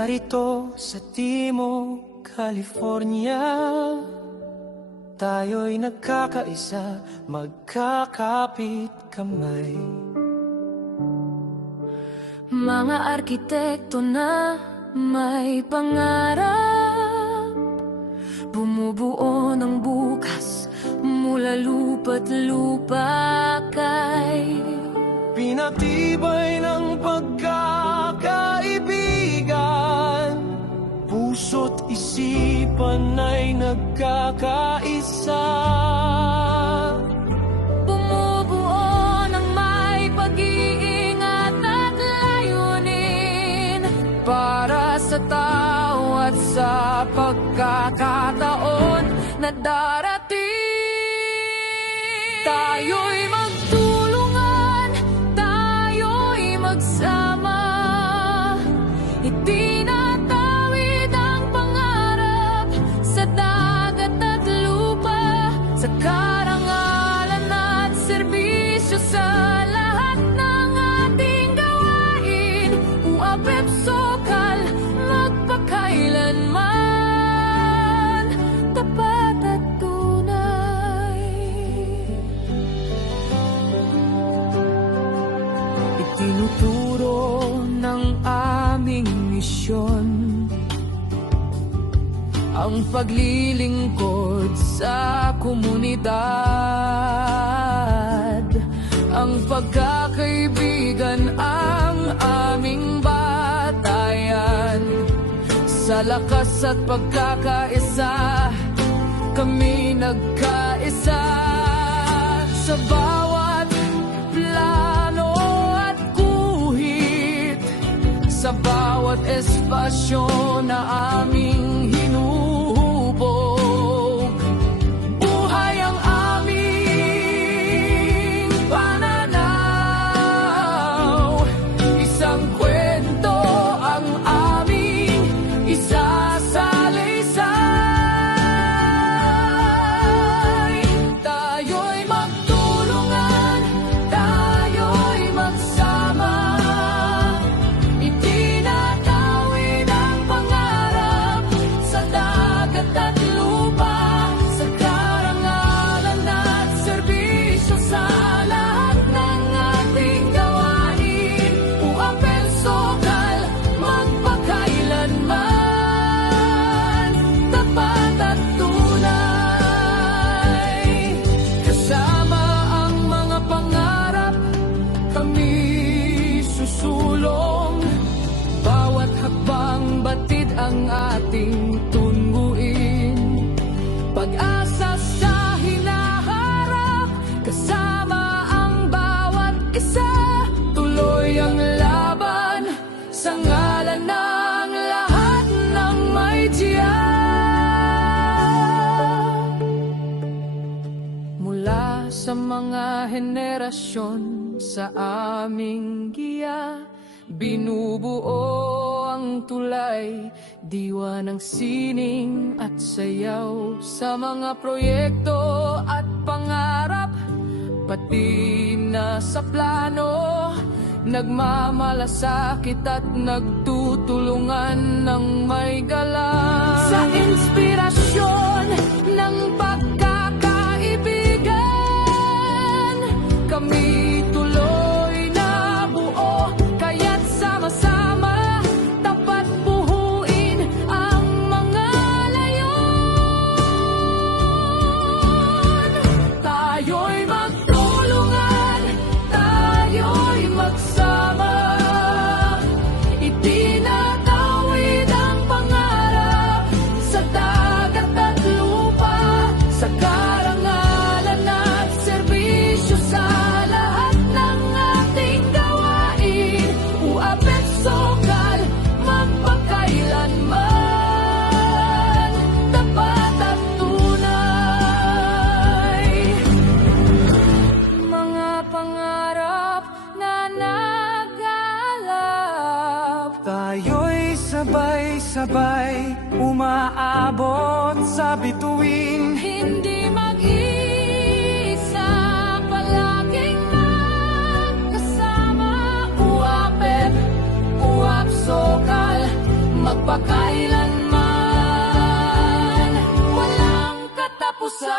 Narito sa Timog California, tayo'y nagkakaisa, magkakapit kamay. Mga arkitekto na may pangarap, bumubuo ng bukas mula lupa't lupa kay pinatibay ng pagkakaibigan, puso't isipan ay nagkakaisa. Bumubuo ng may pag-iingat at layunin Para sa tao at sa pagkakataon na darating, tayo'y magtulungan, tayo'y magsama. Itinatawid ang pangarap sa dagat at lupa, sa karangalan at serbisyo, sa lahat ng ating gawain. Uapep Sokal, magpakailanman, tapat at tunay. Itinuturo ng aming misyon ang paglilingkod sa komunidad, ang pagkakaibigan ang aming batayan. Sa lakas at pagkakaisa, kami nagkaisa. Sa bawat plano at guhit, sa bawat espasyo na aming hinuhubog, buhay ang aming pananaw. Isang kwento ang aming isasalaysay. Tayo'y magtulungan, tayo'y magsama. Itinatawid ang pangarap sa dagat at lupa, sa karangalan at serbisyo, sa lahat ng ating gawain. Uapep Sokal, magpakailanman, tapat at tunay. Kasama ang mga pangarap, kami susulong. Bawat hakbang batid ang ating tunguin. Pag-asa sa hinaharap, kasama ang bawat isa. Tuloy ang laban sa ngalan ng lahat ng may tiyak. Mula sa mga henerasyon sa aming giya, binubuo ang tulay, diwa ng sining at sayaw. Sa mga proyekto at pangarap, pati na sa plano, nagmamalasakit at nagtutulungan ng may galang. Sa inspirasyon ng pagkakaibigan, kami tuloy na buo, kaya't sama-sama tapat buhuin ang mga layon. Tayo'y magtulungan, tayo'y magsama. Itinatawid ang pangarap sa dagat at lupa, sa karangalan at serbisyo, sa lahat ng ating gawain. Uapep Sokal, magpakailanman, tapat at tunay. Mga pangarap na nagalap, tayo'y sabay-sabay umaabot sa bituin. hindi mag-iisa, palaging magkasama. Uapep Sokal, magpakailanman walang katapusan.